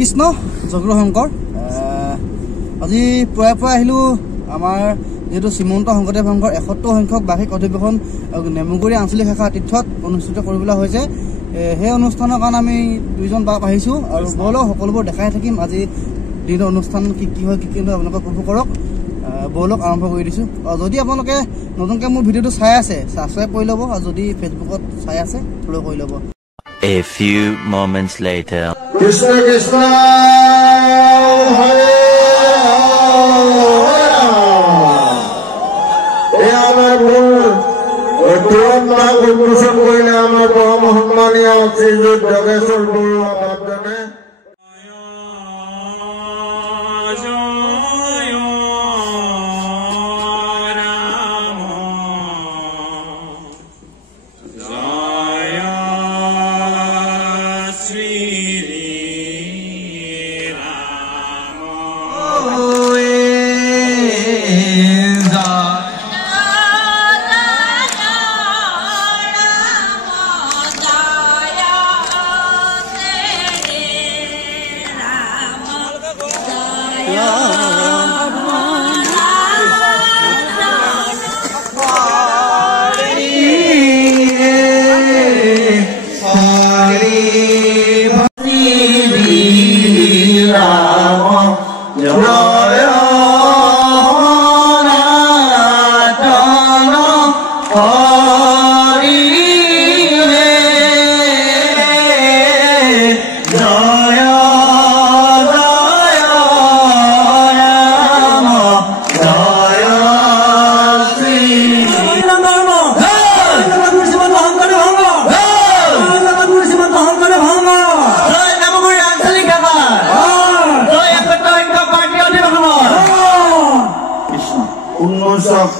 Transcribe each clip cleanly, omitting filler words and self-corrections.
কৃষ্ণ জগৰু শংকৰ আজি পুৱাই আহিলো আমাৰ যেটো শ্ৰীমন্ত শংকৰদেৱ সংঘৰ 71 সংখ্যক বাৰ্ষিক অধিৱেশন নেমুগুৰি আঞ্চলিক শাখা তীৰ্থত অনুষ্ঠিত কৰিবলৈ হৈছে সেই অনুষ্ঠানৰ কাৰণে আমি দুইজন বাপ আহিছো আৰু বলক সকলোবোৰ দেখাই থাকিম আজি দিনৰ অনুষ্ঠান কি হয় কি কিন্তু আপোনালোকে উপভোগ কৰক বলক আৰম্ভ কৰি দিছো যদি আপোনালোকে নতুনকৈ মোৰ ভিডিওটো চাই আছে সাবস্ক্ৰাইব কৰি ল'ব আৰু যদি ফেচবুকত চাই আছে ফলো কৰি ল'ব A few moments later Krishna Krishna Hare Amar Bhul Turanda Gurushan Koile Amar Mohammania Srijut Jageshwar Guru Abdane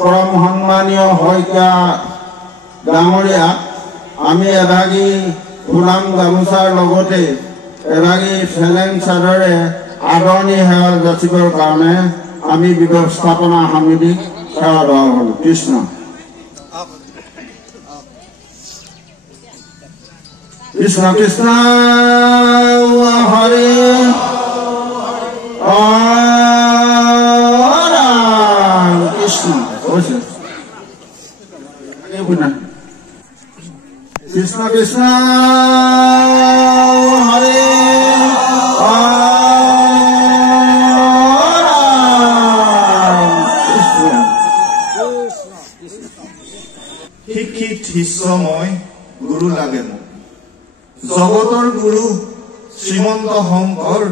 Paramhanmaniya hoika Damoria Ami Adagi Ulam Gamusar Logote Adagi Selen Sadare Adoni Hel Jasibor Karne Ami Bibostapana Hamidi Karadol Krishna Krishna Krishna Hare Krishna Krishna Krishna Hare Hikit Hisomoy Guru Lagemo Jogotor Guru Srimanta Shankar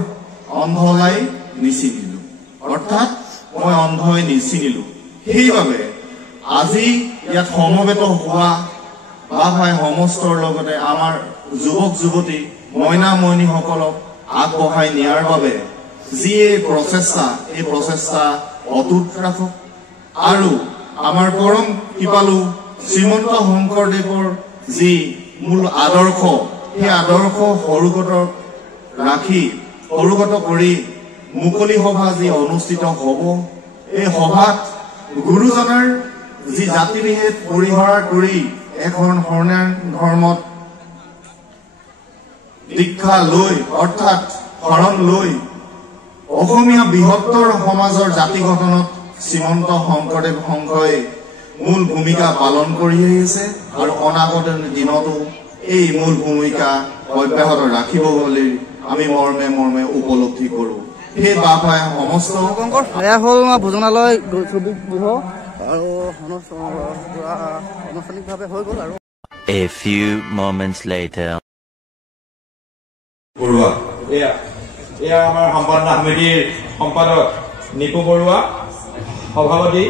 Andholai Nisinilu Orthat Moi Andhoi Nisinilu সেইভাবে আজি ইয়াত সমবেত হোৱা বাভাই সমস্তৰ লগতে আমাৰ যুৱক যুৱতী মইনা মইনী সকলক আগবঢ়াই নিয়াৰ বাবে যি এই প্ৰচেষ্টা অটুট ৰাখক আৰু আমাৰ পৰম কৃপালু শ্ৰীমন্ত শংকৰদেৱৰ যি মূল আদৰ্শ সেই আদৰ্শ সৰুগত কৰি মুকলি সভা যি অনুষ্ঠিত হ'ব এই সভাত গুৰুজনাৰ যি জাতিভেদ পৰিহাৰ কৰি এখন শৰণ ধৰ্মত দীক্ষা লৈ অৰ্থাৎ শৰণ লৈ অসমীয়া বৃহত্তৰ সমাজৰ জাতি গঠনত শ্ৰীমন্ত শংকৰদেৱ সংঘই মূল ভূমিকা পালন কৰি আহিছে আৰু অনাগত দিনতো এই মূল ভূমিকা অব্যাহত ৰাখিব বুলি আমি মৰ্মে উপলব্ধি কৰোঁ হে বাপাই সমস্ত এয়া হ'ল ভোজনালয় ছবি গৃহ আৰু আনুষ্ঠানিকভাৱে হৈ গ'ল আৰু A few moments later Barua এয়া আমাৰ সম্পাদনা সমিতিৰ সম্পাদক নিপু বৰুৱা সভাপতি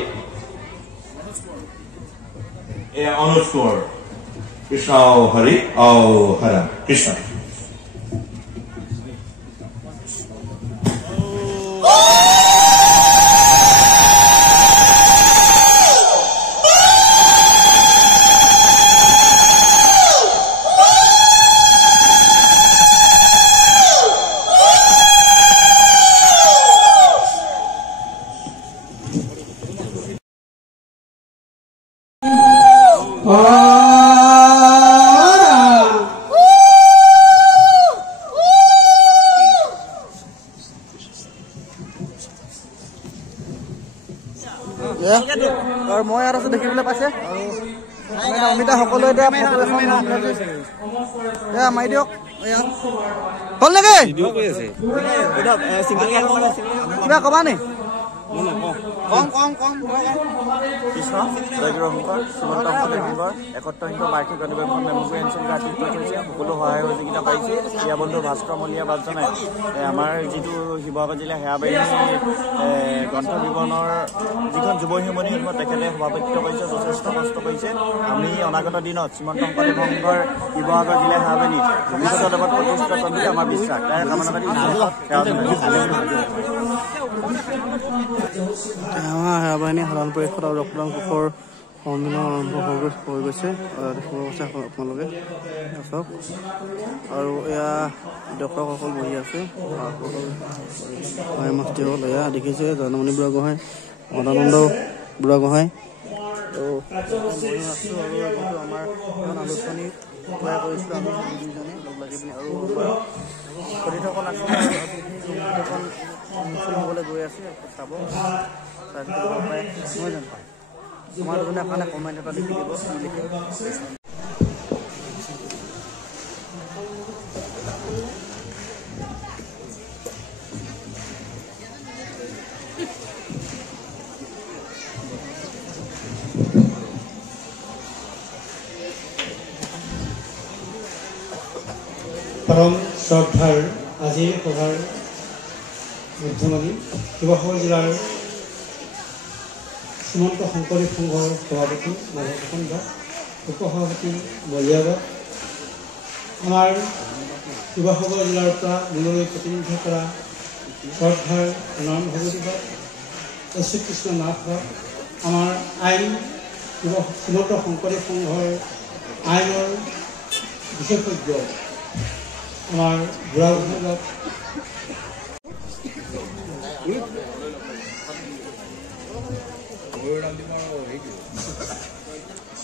এয়া অনুজ কোঁৱৰ কৃষ্ণ হৰি হৰা কৃষ্ণ আৰু মই ইয়াত আছো দেখিবলৈ পাইছে আৰু অমিতা সকলোৱে এতিয়া ফটো এখন মাৰি দিয়ক হ'ল নেকি কিবা কবা নি কৃষ্ণ জয়গুৰু শংকৰ শ্ৰীমন্ত শংকৰদেৱ শংকৰ 71 বাৰ্ষিক অধিৱেশন মেমুগুৰি আঞ্চলিক আতিথ্য হৈছে সকলো সহায় সহযোগিতা পাইছে ক্ৰীড়া বন্ধু ভাস্কৰ মলীয়া বাবজনাই আমাৰ যিটো শিৱসাগৰ জিলা সেৱা বাহিনীৰ গ্ৰন্থ বিৱৰণৰ যিখন যুৱ শিমনি সেইখন তেখেতে সভাপতিত্ব কৰিছে যথেষ্ট কষ্ট কৰিছে আমি অনাগত দিনত শ্ৰীমন্ত শংকৰদেৱ শংকৰ শিৱসাগৰ জিলা সেৱা বাহিনী ভৱিষ্যত দেৱত প্ৰতিষ্ঠিত কৰিম বুলি আমাৰ বিশ্বাস তাৰে কামনা কৰি আমাৰ সেৱা বাহিনী সাধাৰণ পৰিষদ আৰু ৰক্তদান কোষৰ সন্মিলন আৰম্ভ হৈ গৈছে দেখিব গৈছে আপোনালোকে চাওক আৰু এয়া দৰ্শকসকল বহি আছে মাষ্টিসকল এয়া দেখিছে জয়নমণি বুঢ়াগোহাঁই মদানন্দ বুঢ়াগোহাঁই আৰু আমাৰ এখন আলোচনী তৈয়াৰ কৰিছিলোঁ আমি দুজনে লগ লাগি পিনি আৰু কথিতখন আছে হ'বলৈ গৈ আছে চাব নহয় জানো আমাৰ দুজনে কাৰণে কমেণ্ট এটা লিখি দিব লিখি পৰম শ্ৰদ্ধাৰ আজিৰ সভাৰ মধ্যমণি শিৱসাগৰ জিলাৰ শ্ৰীমন্ত শংকৰদেৱ সংঘৰ সভাপতি মাধৱন দাস উপসভাপতি মলীয়া দাস আমাৰ শিৱসাগৰ জিলাৰ পৰা মূললৈ প্ৰতিনিধিত্ব কৰা শ্ৰদ্ধাৰ নাম ভগৱতী দাস শ্ৰীকৃষ্ণ নাথ দাস আমাৰ আইন শ্ৰীমন্ত শংকৰদেৱ সংঘৰ আইনৰ বিশেষজ্ঞ আমাৰ বুঢ়াগোহাঁই দাস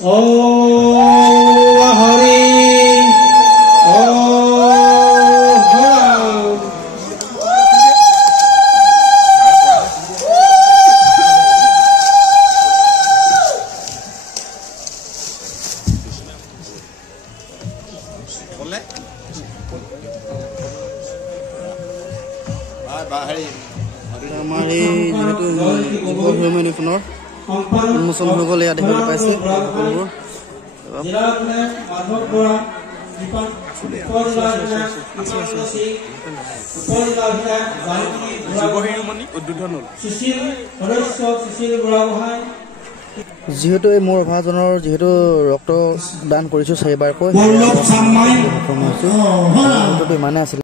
ও হৰি ও আমাৰ এই যিহেতু যুৱভূমিখনৰ উন্মোচন হৈ গ'ল এয়া দেখিবলৈ পাইছে সকলোবোৰ যিহেতু এই মোৰ অভাজনৰ যিহেতু ৰক্ত দান কৰিছো 4বাৰকৈ ইমানে আছিল।